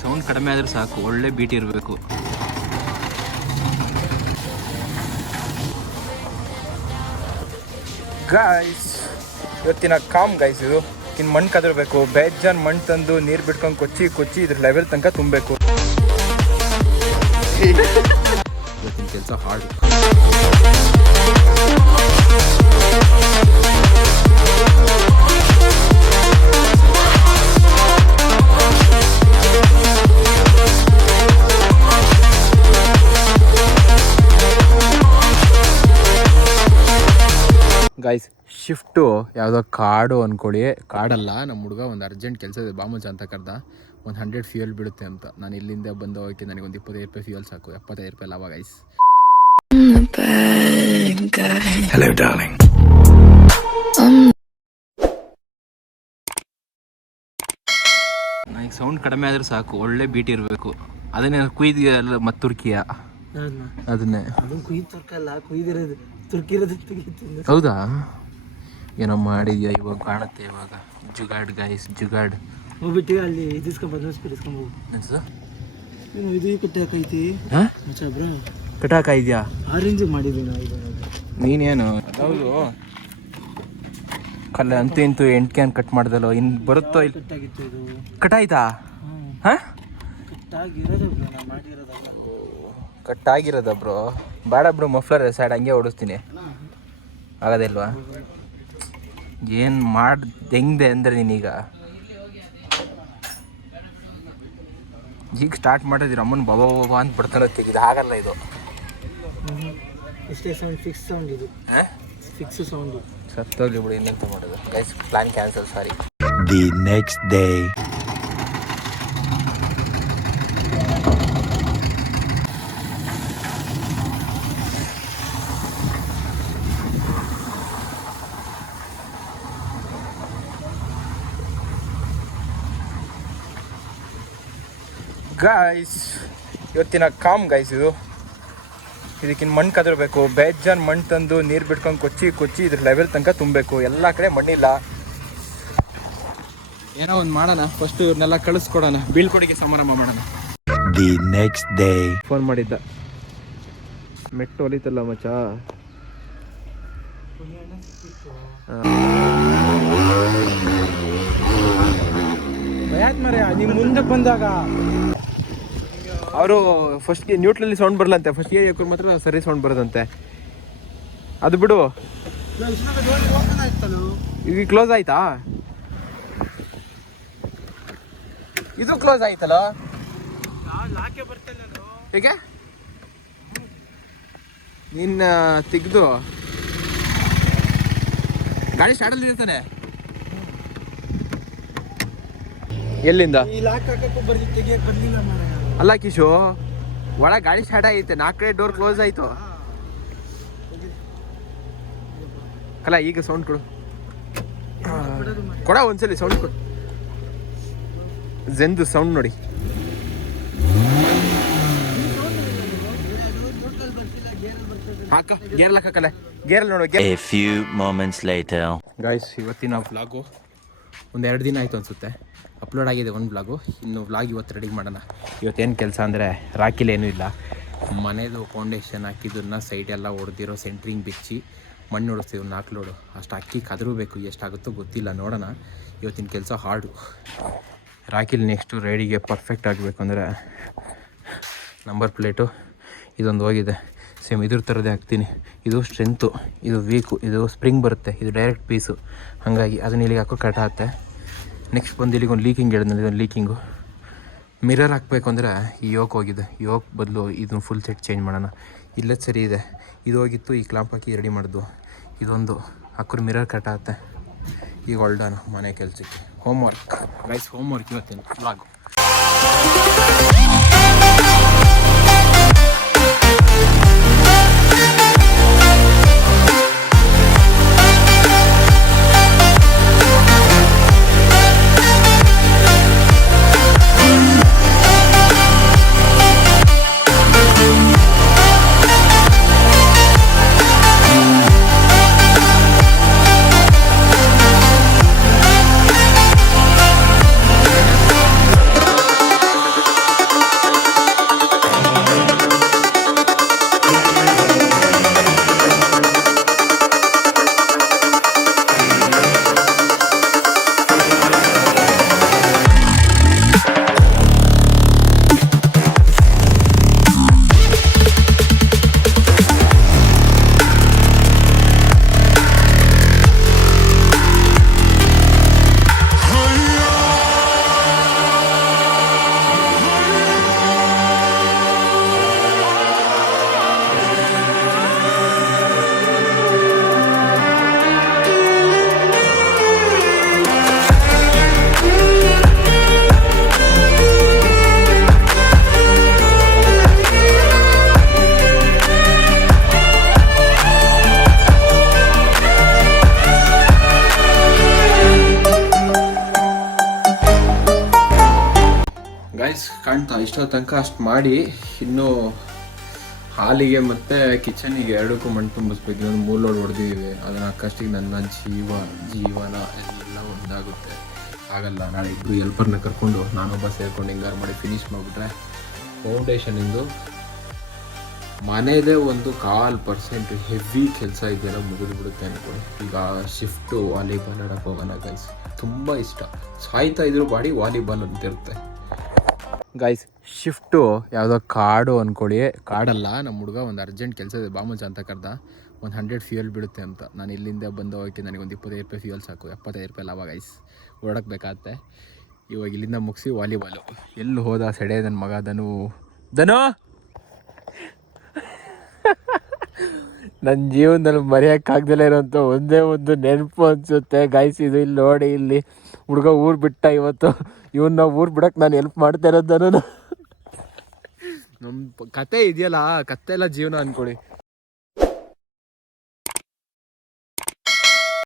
Sound ಕಡಿಮೆ ಆದ್ರೆ ಸಾಕು, ಒಳ್ಳೆ ಬೀಟ್ ಇರಬೇಕು. ಗಾಯ್ಸ್ ಇವತ್ತಿನ ಕಾಮ್ ಗೈಸ್, ಇದು ಇನ್ನು ಮಣ್ಣು ಕದಿರ್ಬೇಕು. ಬೇಜಾನ್ ಮಣ್ಣು ತಂದು ನೀರು ಬಿಟ್ಕೊಂಡು ಕೊಚ್ಚಿ ಇದ್ರ ಲೆವೆಲ್ ತನಕ ತುಂಬಬೇಕು. ಇವತ್ತಿನ ಕೆಲಸ ಹಾರ್ಡ್. ಗೈಸ್ ಶಿಫ್ಟು ಯಾವುದೋ ಕಾಡು ಅಂದ್ಕೊಳ್ಳಿ. ಕಾಡಲ್ಲ, ನಮ್ಮ ಹುಡುಗ ಒಂದು ಅರ್ಜೆಂಟ್ ಕೆಲಸ ಇದೆ, ಬಾಮುಜ ಅಂತ ಕರೆದ. ಒಂದು 100 ಫ್ಯೂಯಲ್ ಬಿಡುತ್ತೆ ಅಂತ. ನಾನು ಇಲ್ಲಿಂದ ಬಂದು ಹೋಗಿ ನನಗೆ ಒಂದು 25 ರೂಪಾಯಿ ಫ್ಯೂಯಲ್ ಸಾಕು. 75 ರೂಪಾಯಿ ಲಾಭ ಗೈಸ್. Hello darling. ನನಗೆ ಸೌಂಡ್ ಕಡಿಮೆ ಆದ್ರೆ ಸಾಕು, ಒಳ್ಳೆ ಬೀಟ್ ಇರಬೇಕು. ಅದನ್ನೇ ಕುಯ್ದಿಯಲ್ಲ ಮತ್ತು ತುರ್ಕಿಯ ಅದನ್ನೇ ಹೌದಾ? ಏನೋ ಮಾಡಿದ್ಯಾ ಇವಾಗ ಕಾಣುತ್ತೆ. ಇವಾಗ ಜುಗಾಡ್ ಗೈಸ್, ಜುಗಾಡ್ ಹೋಗ್ಬಿಟ್ಟು ಅಲ್ಲಿ ಇದು ಕಟಾಕ ಇದೆಯಾ? ಆರೆಂಜ್ ಮಾಡಿದ್ದೀನಿ ನೀನೇನು ಹೌದು ಕಲ್ಲ ಅಂತೂ ಇಂತೂ 8 ಕ್ಯಾನ್ ಕಟ್ ಮಾಡ್ದಲ್ಲ. ಇನ್ನು ಬರುತ್ತೋ ಇಲ್ಲಿ ಕಟಾಯ್ತಾ? ಕಟ್ಟಾಗಿರೋದ ಬ್ರೋ? ಬೇಡ ಬ್ರೋ, ಮಫ್ಲರ್ ಸೈಡ್ ಹಂಗೆ ಓಡಿಸ್ತೀನಿ. ಆಗದೇ ಇಲ್ವಾ? ಏನು ಹೆಂಗಿದೆ ಅಂದರೆ ನೀನೀಗ ಈಗ ಸ್ಟಾರ್ಟ್ ಮಾಡಿದ್ರೆ ಅಮ್ಮನ ಬಾಬಾ ಬಾಬಾ ಅಂತ ಬಿಡ್ತಾನೆ. ಇದು ಆಗಲ್ಲ, ಇದು ಎಷ್ಟೇ ಸೌಂಡ್, ಫಿಕ್ಸ್ ಸೌಂಡ್ ಇದು, ಫಿಕ್ಸ್ ಸೌಂಡ್. ಸತ್ತೋಗ್ಲಿ ಬಿಡಿ, ಇನ್ನೆಂತ ಮಾಡೋದು guys. Plan cancel, sorry. The next day. Guys ಇವತ್ತಿನ ಕಾಮ್ ಗೈಸ್, ಇದು ಇದಕ್ಕಿನ್ನು ಮಣ್ಣು ಕದಿರ್ಬೇಕು. ಬೇಜಾನ್ ಮಣ್ಣು ತಂದು ನೀರು ಬಿಟ್ಕೊಂಡು ಕೊಚ್ಚಿ ಇದ್ರ ಲೆವೆಲ್ ತನಕ ತುಂಬಬೇಕು. ಎಲ್ಲ ಕಡೆ ಮಣ್ಣಿಲ್ಲ. ಏನೋ ಒಂದು ಮಾಡೋಣ, ಫಸ್ಟು ಇವ್ರನ್ನೆಲ್ಲ ಕಳಿಸ್ಕೊಡೋಣ, ಬೀಳ್ಕೊಡಿಗೆ ಸಮಾರಂಭ ಮಾಡೋಣ. The next day. ಫೋನ್ ಮಾಡಿದ್ದ, ಮೆಟ್ಟು ಹೊಲಿತಲ್ಲ ಮಚ್ಚ. ನಿಮ್ಮ ಮುಂದೆ ಬಂದಾಗ ಅವರು ಫಸ್ಟ್ಗೆ ನ್ಯೂಟ್ರಲ್ಲಿ ಸೌಂಡ್ ಬರಲಂತೆ, ಫಸ್ಟ್ಗೆ ಯಾಕೆ ಮಾತ್ರ ಸರಿ ಸೌಂಡ್ ಬರೋದಂತೆ. ಅದು ಬಿಡು, ಈಗ ಕ್ಲೋಸ್ ಆಯ್ತಾ? ಇದು ಕ್ಲೋಸ್ ಆಯ್ತಲ್ಲ ಹೀಗೆ. ನಿನ್ನ ತೆಗೆದು ಗಾಡಿ ಸ್ಟಾರ್ಟಲ್ಲಿ ಇರ್ತಾನೆ. ಎಲ್ಲಿಂದ ಅಲ್ಲ ಕಿಶು, ಒಳ ಗಾಡಿ ಸ್ಟಾರ್ಟ್ ಆಗೈತೆ, 4 ಕಡೆ ಡೋರ್ ಕ್ಲೋಸ್ ಆಯ್ತು ಅಲ್ಲ. ಈಗ ಸೌಂಡ್ ಕೊಡ ಒಂದ್ಸಲಿ ಸೌಂಡ್ ಕೊಡು. ಜೆಂದು ಸೌಂಡ್ ನೋಡಿ. ಹಾಕ ಗೇರ್ ಹಾಕಲ್ಲ, ಗೇರಲ್ಲಿ ನೋಡು. A few moments later. Guys ಇವತ್ತಿನ ವ್ಲಾಗು ಒಂದು 2 ದಿನ ಆಯಿತು ಅನಿಸುತ್ತೆ ಅಪ್ಲೋಡ್ ಆಗಿದೆ, ಒಂದು ವ್ಲಾಗು. ಇನ್ನು ವ್ಲಾಗ್ ಇವತ್ತು ರೆಡಿ ಮಾಡೋಣ. ಇವತ್ತೇನು ಕೆಲಸ ಅಂದರೆ ರಾಕಿಲೇನೂ ಇಲ್ಲ, ಮನೆಯದು ಫೌಂಡೇಶನ್ ಹಾಕಿದ್ದನ್ನ ಸೈಡೆಲ್ಲ ಹೊಡೆದಿರೋ ಸೆಂಟ್ರಿಂಗ್ ಬಿಚ್ಚಿ ಮಣ್ಣು ಹೊಡಿಸ್ತೀವಿ. 4 ಲೋಡು ಅಷ್ಟು ಅಕ್ಕಿ ಕದರಬೇಕು, ಎಷ್ಟಾಗುತ್ತೋ ಗೊತ್ತಿಲ್ಲ, ನೋಡೋಣ. ಇವತ್ತಿನ ಕೆಲಸ ಹಾರ್ಡು. ರಾಕಿಲಿ ನೆಕ್ಸ್ಟು ರೆಡಿಗೆ ಪರ್ಫೆಕ್ಟ್ ಆಗಬೇಕು ಅಂದರೆ ನಂಬರ್ ಪ್ಲೇಟು ಇದೊಂದು ಹೋಗಿದೆ, ಸೇಮ್ ಇದ್ರ ಥರದೇ ಹಾಕ್ತೀನಿ. ಇದು ಸ್ಟ್ರೆಂತು, ಇದು ವೀಕು, ಇದು ಸ್ಪ್ರಿಂಗ್ ಬರುತ್ತೆ, ಇದು ಡೈರೆಕ್ಟ್ ಪೀಸು. ಹಾಗಾಗಿ ಅದನ್ನ ಇಲ್ಲಿಗೆ ಹಾಕೋ ಕಟ್ ಆಗುತ್ತೆ. ನೆಕ್ಸ್ಟ್ ಬಂದು ಇಲ್ಲಿಗೆ ಒಂದು ಲೀಕಿಂಗ್ ಹೇಳಿದ್ನಲ್ಲಿ, ಇದೊಂದು ಲೀಕಿಂಗು. ಮಿರರ್ ಹಾಕಬೇಕು ಅಂದರೆ ಈ ಯೋಕ್ ಹೋಗಿದೆ, ಯೋಕ್ ಬದಲು ಇದನ್ನು ಫುಲ್ ಸೆಟ್ ಚೇಂಜ್ ಮಾಡೋಣ. ಇಲ್ಲದ ಸರಿ ಇದೆ, ಇದು ಹೋಗಿತ್ತು, ಈ ಕ್ಲಾಂಪ್ ಹಾಕಿ ರೆಡಿ ಮಾಡಿದ್ದು. ಇದೊಂದು ಹಾಕೋರು ಮಿರರ್ ಕಟ್ ಆಗುತ್ತೆ. ಈಗ ಹೊಲ್ಡೋಣ ಮನೆ ಕೆಲಸಕ್ಕೆ. Home work guys, home work ಇವತ್ತೇನು ವ್ಲಾಗು. ಕಾಣ್ತಾ ಇಷ್ಟೋ ತನಕ ಅಷ್ಟು ಮಾಡಿ ಇನ್ನೂ ಹಾಲಿಗೆ ಮತ್ತು ಕಿಚನಿಗೆ ಎರಡಕ್ಕೂ ಮಣ್ಣು ತುಂಬಿಸ್ಬೇಕು. ಇನ್ನೊಂದು 3 ಲೋಡ್ ಹೊಡೆದಿದ್ದೀವಿ. ಅದನ್ನು ಹಾಕಷ್ಟಿಗೆ ನನ್ನ ಜೀವನ ಎಲ್ಲ ಒಂದಾಗುತ್ತೆ. ಆಗಲ್ಲ. ನಾಳೆ ಇಬ್ಬರು ಹೆಲ್ಪರ್ನ ಕರ್ಕೊಂಡು ನಾನೊಬ್ಬ ಸೇರ್ಕೊಂಡು ಹಿಂಗಾರು ಮಾಡಿ ಫಿನಿಶ್ ಮಾಡಿಬಿಟ್ರೆ ಫೌಂಡೇಶನಿಂದು ಮನೆಯದೇ ಒಂದು 1/4% ಹೆವಿ ಕೆಲಸ ಇದೆಯಲ್ಲ ಮುಗಿದ್ಬಿಡುತ್ತೆ ಅಂದ್ಕೊಳ್ಳಿ. ಈಗ ಶಿಫ್ಟು ವಾಲಿಬಾಲ್ ಆಡೋಕ್ಕೆ ಹೋಗೋಣ ಗೈಸ್. ತುಂಬ ಇಷ್ಟ. ಸಾಯ್ತಾ ಇದ್ರು ಬಾಡಿ ವಾಲಿಬಾಲ್ ಅಂತ ಇರುತ್ತೆ ಗೈಸ್. ಶಿಫ್ಟು ಯಾವುದೋ ಕಾಡು ಅಂದ್ಕೊಳ್ಳಿ. ಕಾಡಲ್ಲ, ನಮ್ಮ ಹುಡುಗ ಒಂದು ಅರ್ಜೆಂಟ್ ಕೆಲಸ ಇದೆ ಬಾಮುಜ ಅಂತ ಕರೆದ. ಒಂದು 100 ಫ್ಯೂಯಲ್ ಬಿಡುತ್ತೆ ಅಂತ. ನಾನು ಇಲ್ಲಿಂದ ಬಂದು ಹೋಗಿ ನನಗೊಂದು 25 ರೂಪಾಯಿ ಫ್ಯೂಯಲ್ ಸಾಕು. 75 ರೂಪಾಯಿ ಲಾಭ ಗೈಸ್. ಓಡೋಕ್ಬೇಕಾಗತ್ತೆ. ಇವಾಗ ಇಲ್ಲಿಂದ ಮುಗಿಸಿ ವಾಲಿಬಾಲು. ಎಲ್ಲಿ ಹೋದ ಸೆಡೆ ನನ್ನ ಮಗ ದನು ನನ್ನ ಜೀವನದಲ್ಲಿ ಮರೆಯೋಕ್ಕಾಗ್ದಲೇ ಇರೋಂಥ ಒಂದೇ ಒಂದು ನೆನಪು ಅನಿಸುತ್ತೆ ಗೈಸ್. ಇದು ಇಲ್ಲಿ ನೋಡಿ, ಇಲ್ಲಿ ಹುಡುಗ ಊರು ಬಿಟ್ಟ ಇವತ್ತು. ಇವನ್ನ ಊರು ಬಿಡೋಕ್ಕೆ ನಾನು ಹೆಲ್ಪ್ ಮಾಡ್ತಾ ಇರೋದು. ನಮ್ಮ ಕತೆ ಇದೆಯಲ್ಲ, ಕತೆ ಎಲ್ಲ ಜೀವನ ಅಂದ್ಕೊಳ್ಳಿ.